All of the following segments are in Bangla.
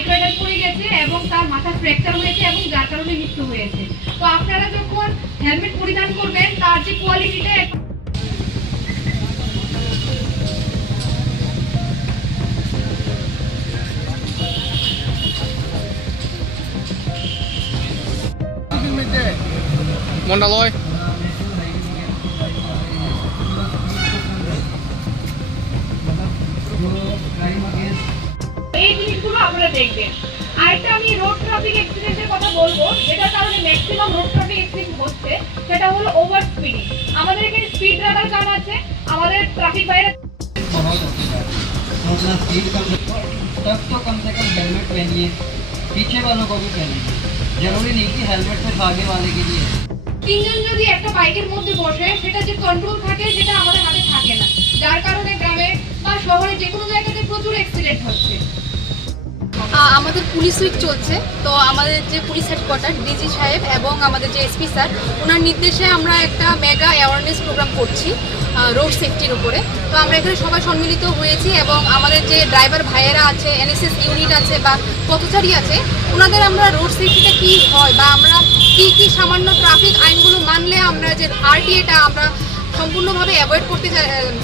বাইক রাইডার পড়ে গেছে এবং তার মাথা ফ্র্যাকচার হয়েছে এবং যার কারণে মৃত্যু হয়েছে। তো আপনারা যখন হেলমেট পরিধান করবেন তার যে কোয়ালিটিটা Mondaloy. এই জিনিসগুলো আপনারা দেখবেন। আরেকটা আমি রোড ট্রাফিক অ্যাক্সিডেন্টের কথা বলবো, যেটার কারণে ম্যাক্সিমাম রোড ট্রাফিক অ্যাক্সিডেন্ট হচ্ছে, সেটা হলো ওভার স্পিডিং। আমাদের এখানে স্পিড রাডার গান আছে, আমাদের ট্রাফিক বাইরে अपना स्पीड कम तब तो कम से कम हेलमेट पहनिए, पीछे वालों को भी पहनिए। जरूरी नहीं कि हेलमेट सिर्फ आगे वाले के लिए। তিনজন যদি একটা বাইকের মধ্যে বসে, সেটা যে কন্ট্রোল থাকে সেটা আমাদের হাতে থাকে না, যার কারণে গ্রামে বা শহরে যে কোনো জায়গাতে প্রচুর অ্যাক্সিডেন্ট হচ্ছে। আমাদের পুলিশ উইক চলছে, তো আমাদের যে পুলিশ হেডকোয়ার্টার ডিজি সাহেব এবং আমাদের যে এসপি স্যার, ওনার নির্দেশে আমরা একটা মেগা অ্যাওয়ারনেস প্রোগ্রাম করছি রোড সেফটির উপরে। তো আমরা এখানে সবাই সম্মিলিত হয়েছি এবং আমাদের যে ড্রাইভার ভাইয়েরা আছে, এনএসএস ইউনিট আছে বা পথচারী আছে, ওনাদের আমরা রোড সেফটিটা কী হয় বা আমরা কি সামান্য ট্রাফিক আইনগুলো মানলে আমরা যে আরটিএটা আমরা সম্পূর্ণভাবে অ্যাভয়েড করতে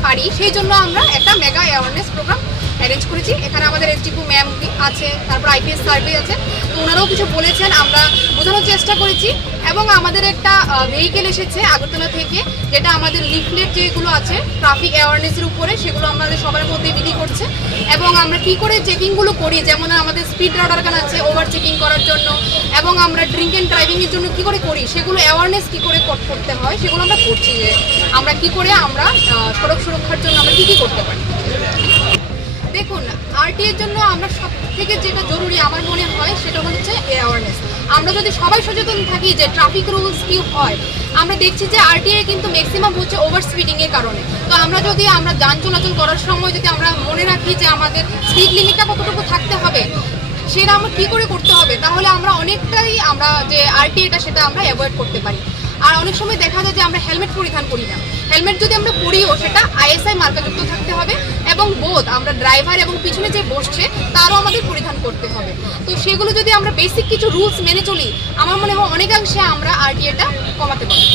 পারি, সেই জন্য আমরা একটা মেগা অ্যাওয়ারনেস প্রোগ্রাম অ্যারেঞ্জ করেছি। এখানে আমাদের এসডিপি ম্যাম আছে, তারপর আইপিএস সার্ভে আছে, তো ওনারাও কিছু বলেছেন, আমরা বোঝানোর চেষ্টা করেছি। এবং আমাদের একটা ভেহিকেল এসেছে আগরতলা থেকে, যেটা আমাদের লিফলেট যেগুলো আছে ট্রাফিক অ্যাওয়ারনেসের উপরে, সেগুলো আমাদের সবার মধ্যে বিলি করছে। এবং আমরা কী করে চেকিংগুলো করি, যেমন আমাদের স্পিড রাডার গান আছে ওভার চেকিং করার জন্য, এবং আমরা ড্রিঙ্ক অ্যান্ড ড্রাইভিংয়ের জন্য কী করে করি, সেগুলো অ্যাওয়ারনেস কী করে করতে হয় সেগুলো আমরা করছি, যে আমরা কী করে আমরা সড়ক সুরক্ষার জন্য আমরা কী করতে পারি। দেখুন, আরটিএর জন্য আমরা সব থেকে যেটা জরুরি আমার মনে হয় সেটা হচ্ছে অ্যাওয়ারনেস। আমরা যদি সবাই সচেতন থাকি যে ট্রাফিক রুলস কী হয়, আমরা দেখছি যে আরটিএ কিন্তু ম্যাক্সিমাম হচ্ছে ওভার স্পিডিংয়ের কারণে। তো আমরা যদি যান চলাচল করার সময় যদি আমরা মনে রাখি যে আমাদের স্পিড লিমিটটা কতটুকু থাকতে হবে, সেটা আমরা কী করে করতে হবে, তাহলে আমরা অনেকটাই আমরা যে আরটিএটা সেটা আমরা অ্যাভয়েড করতে পারি। আর অনেক সময় দেখা যায় যে আমরা হেলমেট পরিধান করি না, হেলমেট যদি আমরা পরিও সেটা আইএসআই মার্কাযুক্ত থাকতে হবে, এবং বোধ আমরা ড্রাইভার এবং পিছনে যে বসছে তারও আমাদের পরিধান করতে হবে। তো সেগুলো যদি আমরা বেসিক কিছু রুলস মেনে চলি, আমার মনে হয় অনেকাংশে আমরা আরটিএটা কমাতে পারি।